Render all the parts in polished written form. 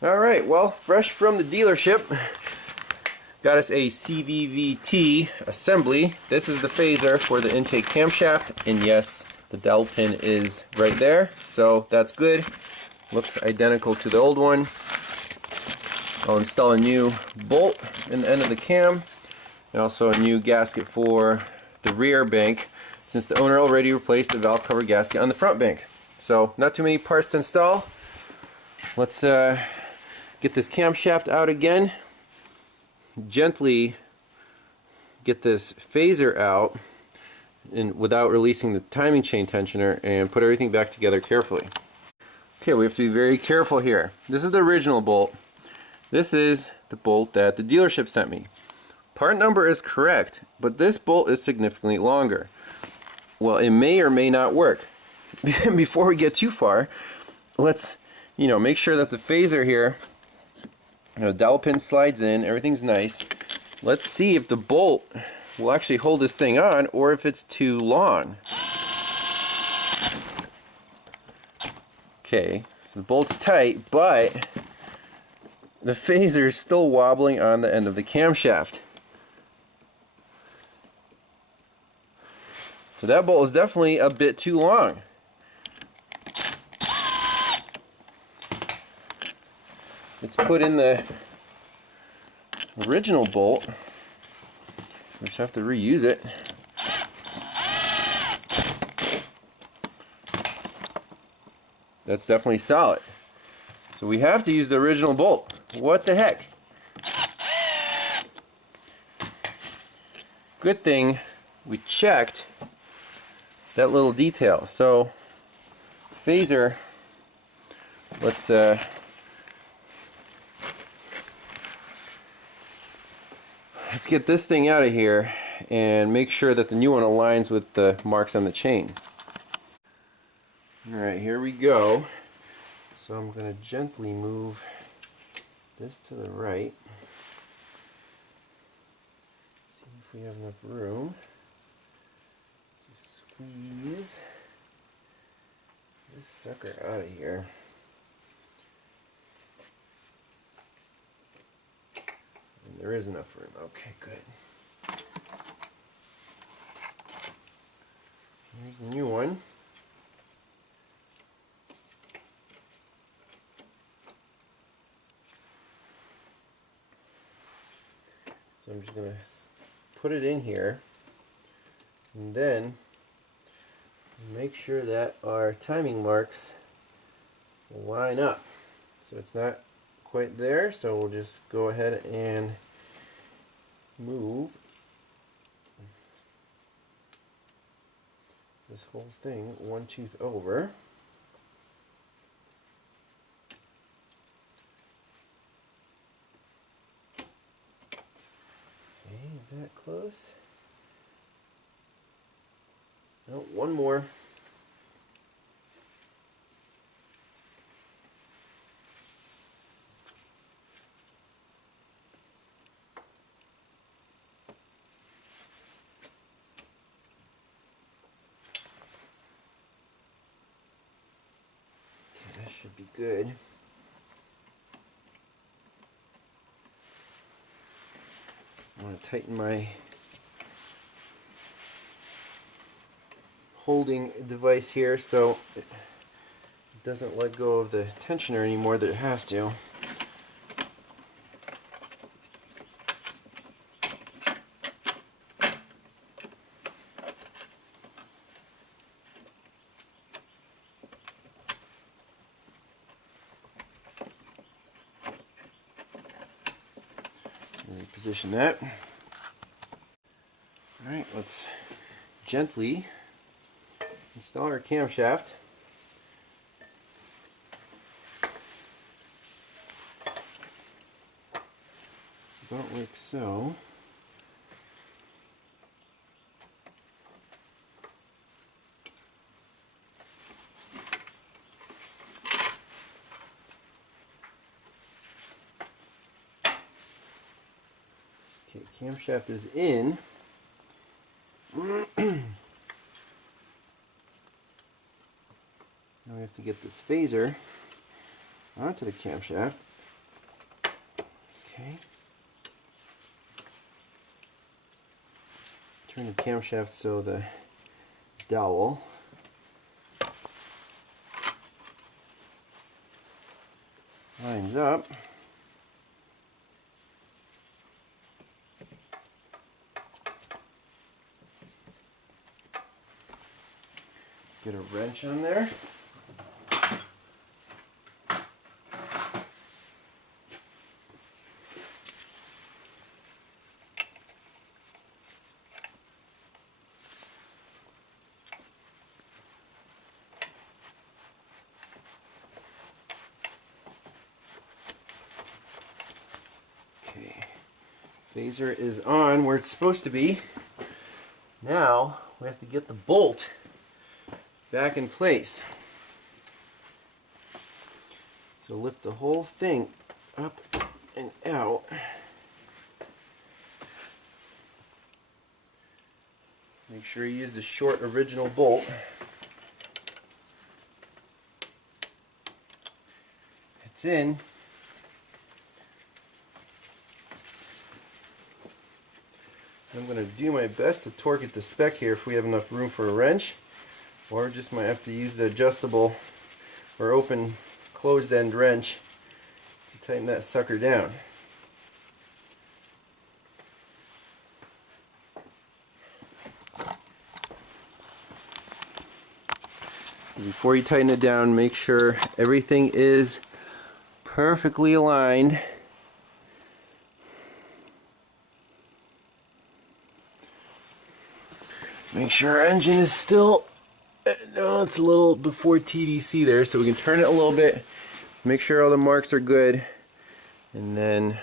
Alright, well, fresh from the dealership, got us a CVVT assembly. This is the phaser for the intake camshaft, and yes, the dowel pin is right there, so that's good. Looks identical to the old one. I'll install a new bolt in the end of the cam, and also a new gasket for the rear bank, since the owner already replaced the valve cover gasket on the front bank. So, not too many parts to install. Let's get this camshaft out again, gently get this phaser out and without releasing the timing chain tensioner, and put everything back together carefully. Okay, we have to be very careful here. This is the original bolt. This is the bolt that the dealership sent me. Part number is correct, but this bolt is significantly longer. Well, it may or may not work. Before we get too far, let's make sure that the phaser here, dowel pin slides in, everything's nice. Let's see if the bolt will actually hold this thing on or if it's too long. Okay, so the bolt's tight, but the phaser is still wobbling on the end of the camshaft. So that bolt is definitely a bit too long. Let's put in the original bolt, so we just have to reuse it. That's definitely solid. So we have to use the original bolt. What the heck? Good thing we checked that little detail. So phaser, let's get this thing out of here and make sure that the new one aligns with the marks on the chain. Alright, here we go. So I'm going to gently move this to the right. See if we have enough room to squeeze this sucker out of here. And there is enough room. Okay, good. Here's the new one. So I'm just going to put it in here and then make sure that our timing marks line up. So it's not quite there, so we'll just go ahead and move this whole thing one tooth over. Okay, is that close? No, one more. That should be good. I want to tighten my holding device here so it doesn't let go of the tensioner anymore that it has to. Position that. Alright, let's gently install our camshaft. About like so. Okay, camshaft is in. Now we have to get this phaser onto the camshaft. Turn the camshaft so the dowel lines up. Get a wrench on there. Okay, phaser is on where it's supposed to be. Now we have to get the bolt back in place. So lift the whole thing up and out. Make sure you use the short original bolt. It's in. I'm going to do my best to torque it to spec here if we have enough room for a wrench, or just might have to use the adjustable or open closed end wrench to tighten that sucker down. So before you tighten it down, make sure everything is perfectly aligned. Make sure our engine is still, no, it's a little before TDC there, so we can turn it a little bit, make sure all the marks are good, and then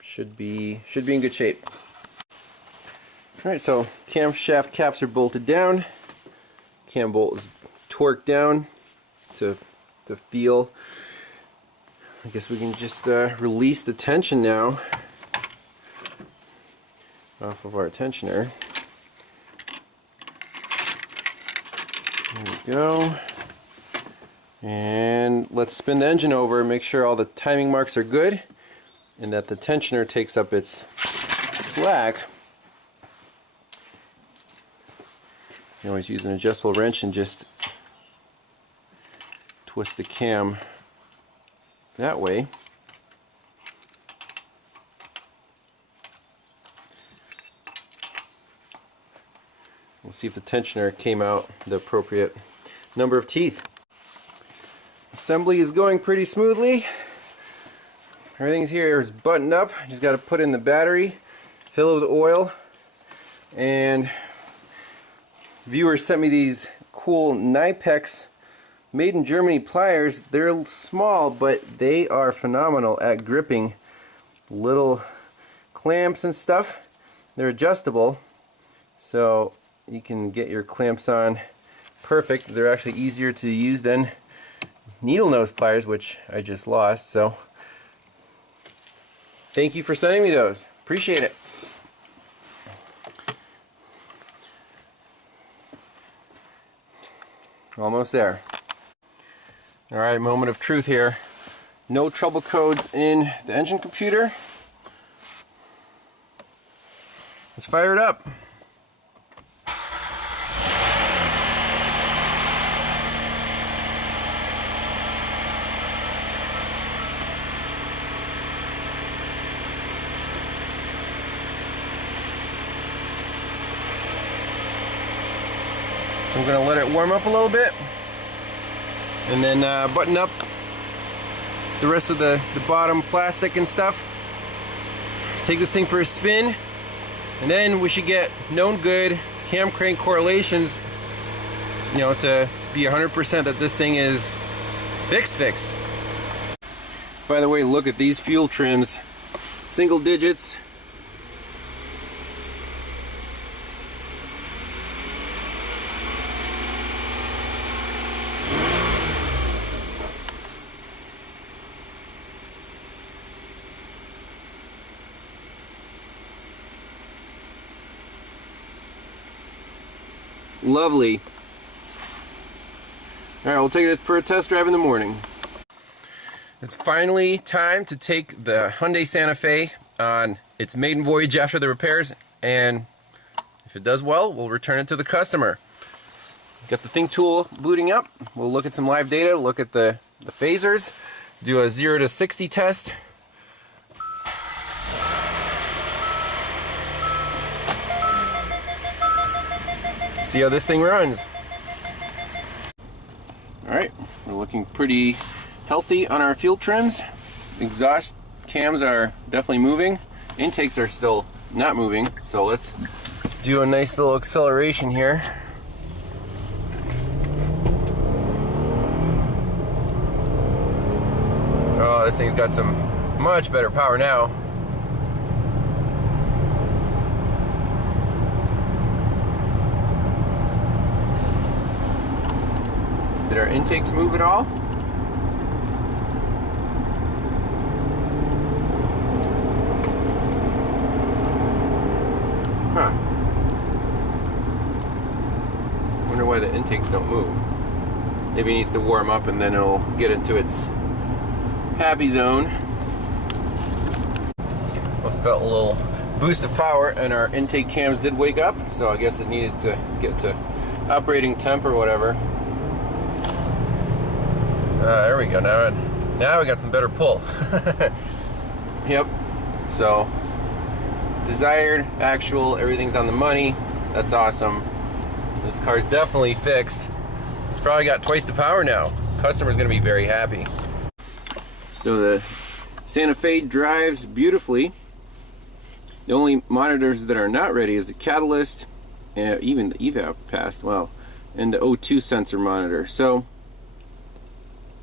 should be in good shape. Alright, so camshaft caps are bolted down, cam bolt is torqued down to feel. I guess we can just release the tension now off of our tensioner. There we go. And let's spin the engine over and make sure all the timing marks are good and that the tensioner takes up its slack. You can always use an adjustable wrench and just twist the cam that way. We'll see if the tensioner came out the appropriate number of teeth. Assembly is going pretty smoothly. Everything's here is buttoned up. Just got to put in the battery, fill it with oil, and viewers sent me these cool Nypex made in Germany pliers. They're small, but they are phenomenal at gripping little clamps and stuff. They're adjustable, so you can get your clamps on perfect. They're actually easier to use than needle nose pliers, which I just lost, so thank you for sending me those. Appreciate it. Almost there. Alright, moment of truth here. No trouble codes in the engine computer. Let's fire it up. I'm going to let it warm up a little bit and then button up the rest of the bottom plastic and stuff. Take this thing for a spin, and then we should get known good cam crank correlations, you know, to be 100% that this thing is fixed. By the way, look at these fuel trims, single digits. Lovely. Alright, we'll take it for a test drive in the morning. It's finally time to take the Hyundai Santa Fe on its maiden voyage after the repairs and If it does well, we'll return it to the customer. Got the Think tool booting up. We'll look at some live data, look at the phasers, do a 0 to 60 test. See how this thing runs. Alright, we're looking pretty healthy on our fuel trims. Exhaust cams are definitely moving. Intakes are still not moving, so let's do a nice little acceleration here. Oh, this thing's got some much better power now. Did our intakes move at all? Huh. Wonder why the intakes don't move. Maybe it needs to warm up and then it'll get into its happy zone. Well, felt a little boost of power and our intake cams did wake up, so I guess it needed to get to operating temp or whatever. There we go. Now we got some better pull. Yep. So desired, actual, everything's on the money. That's awesome. This car's definitely fixed. It's probably got twice the power now. Customer's gonna be very happy. So the Santa Fe drives beautifully. The only monitors that are not ready is the catalyst, even the evap passed, wow, and the O2 sensor monitor. So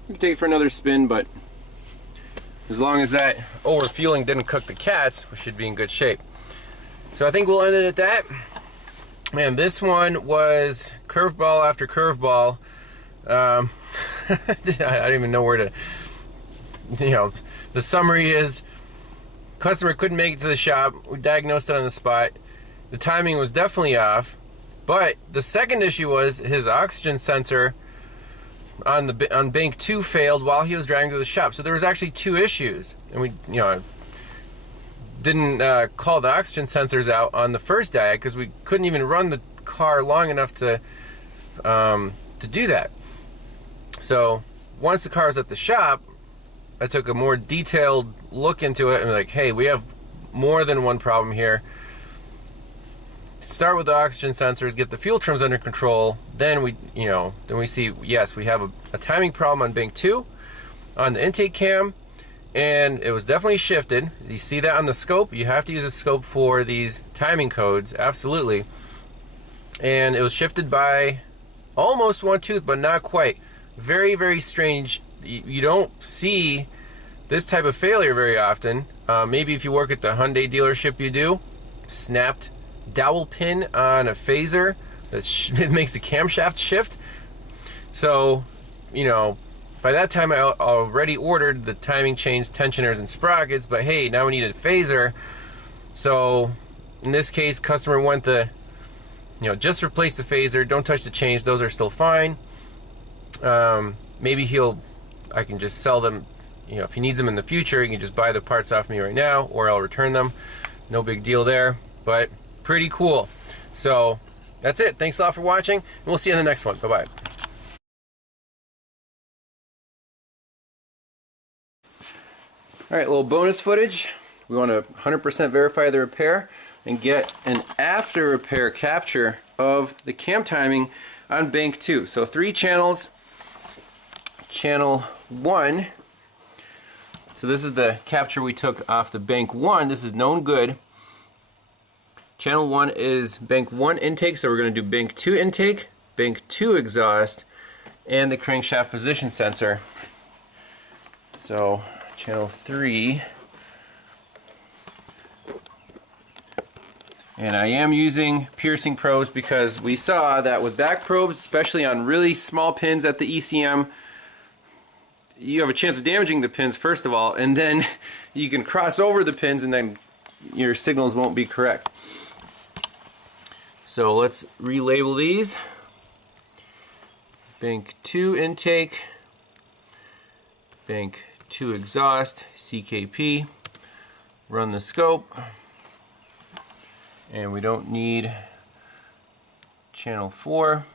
we can take it for another spin, but as long as that overfueling didn't cook the cats, we should be in good shape. So I think we'll end it at that. Man, this one was curveball after curveball. I don't even know where to, the summary is customer couldn't make it to the shop. We diagnosed it on the spot. The timing was definitely off, but the second issue was his oxygen sensor on bank 2 failed while he was driving to the shop. So there was actually 2 issues, and we didn't call the oxygen sensors out on the first diag because we couldn't even run the car long enough to do that. So once the car was at the shop, I took a more detailed look into it and like, hey, we have more than one problem here. Start with the oxygen sensors, get the fuel trims under control. Then we see, yes, we have a timing problem on bank 2 on the intake cam, and it was definitely shifted. You see that on the scope. You have to use a scope for these timing codes, absolutely. And it was shifted by almost 1 tooth, but not quite. Very, very strange. You don't see this type of failure very often. Maybe if you work at the Hyundai dealership, you do. Snapped dowel pin on a phaser that it makes a camshaft shift. So, by that time I already ordered the timing chains, tensioners, and sprockets, but hey, now we need a phaser. So in this case, customer went just replace the phaser, don't touch the chains, those are still fine. Maybe I can just sell them, if he needs them in the future, he can just buy the parts off me right now, or I'll return them. No big deal there, but pretty cool. So that's it. Thanks a lot for watching, and we'll see you in the next one. Bye-bye. All right, a little bonus footage. We want to 100% verify the repair and get an after repair capture of the cam timing on bank 2. So 3 channels. Channel 1. So this is the capture we took off the bank 1. This is known good. Channel 1 is bank 1 intake, so we're going to do bank 2 intake, bank 2 exhaust, and the crankshaft position sensor. So channel 3. And I am using piercing probes because we saw that with back probes, especially on really small pins at the ECM, you have a chance of damaging the pins first of all, and then you can cross over the pins and then your signals won't be correct. So let's relabel these. Bank 2 intake, bank 2 exhaust, CKP. Run the scope. And we don't need channel 4.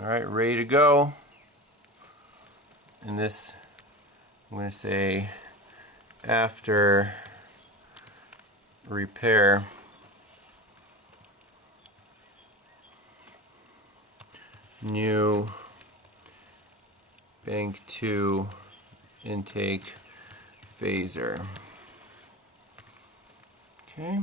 Alright, ready to go. And this, I'm going to say after repair. New bank 2 intake phaser. Okay.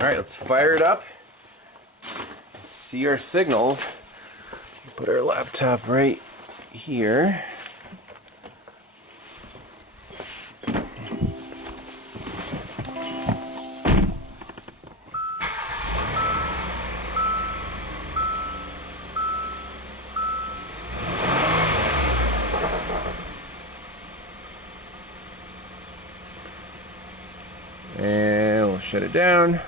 Alright, let's fire it up. See our signals. Put our laptop right here. And we'll shut it down.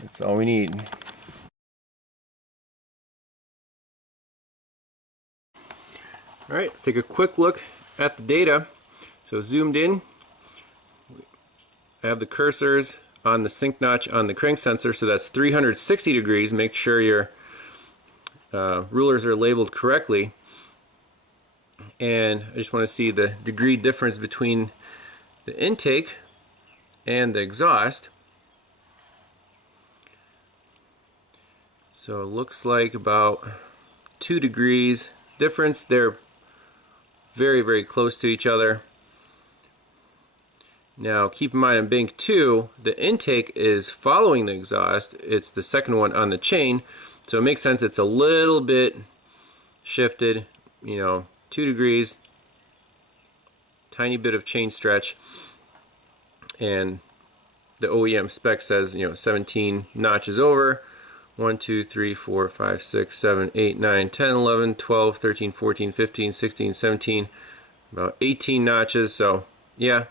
That's all we need. Alright, let's take a quick look at the data. So zoomed in, I have the cursors on the sync notch on the crank sensor, so that's 360 degrees. Make sure your rulers are labeled correctly. And I just want to see the degree difference between the intake and the exhaust. So it looks like about 2 degrees difference. They're very, very close to each other. Now keep in mind in bank 2, the intake is following the exhaust. It's the second one on the chain, so it makes sense it's a little bit shifted, 2 degrees, tiny bit of chain stretch, and the OEM spec says 17 notches over. 1, 2, 3, 4, 5, 6, 7, 8, 9, 10, 11, 12, 13, 14, 15, 16, 17, about 18 notches. So yeah,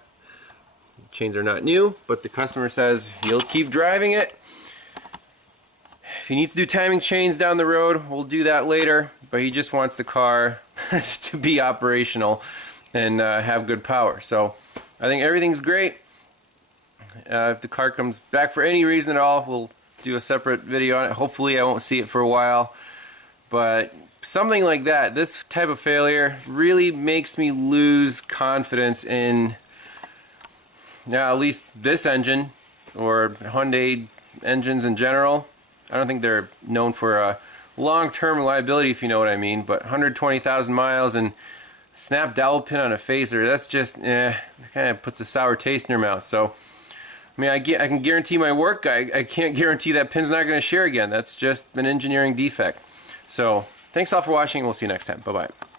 chains are not new, but the customer says he'll keep driving it. If he needs to do timing chains down the road, we'll do that later, but he just wants the car to be operational and have good power. So I think everything's great. If the car comes back for any reason at all, we'll do a separate video on it. Hopefully I won't see it for a while, but something like that, this type of failure really makes me lose confidence in at least this engine or Hyundai engines in general. I don't think they're known for long-term reliability, if you know what I mean, but 120,000 miles and snap dowel pin on a phaser, that's just it kind of puts a sour taste in your mouth. So I mean, I can guarantee my work. I can't guarantee that pin's not going to share again. That's just an engineering defect. So, thanks all for watching. We'll see you next time. Bye-bye.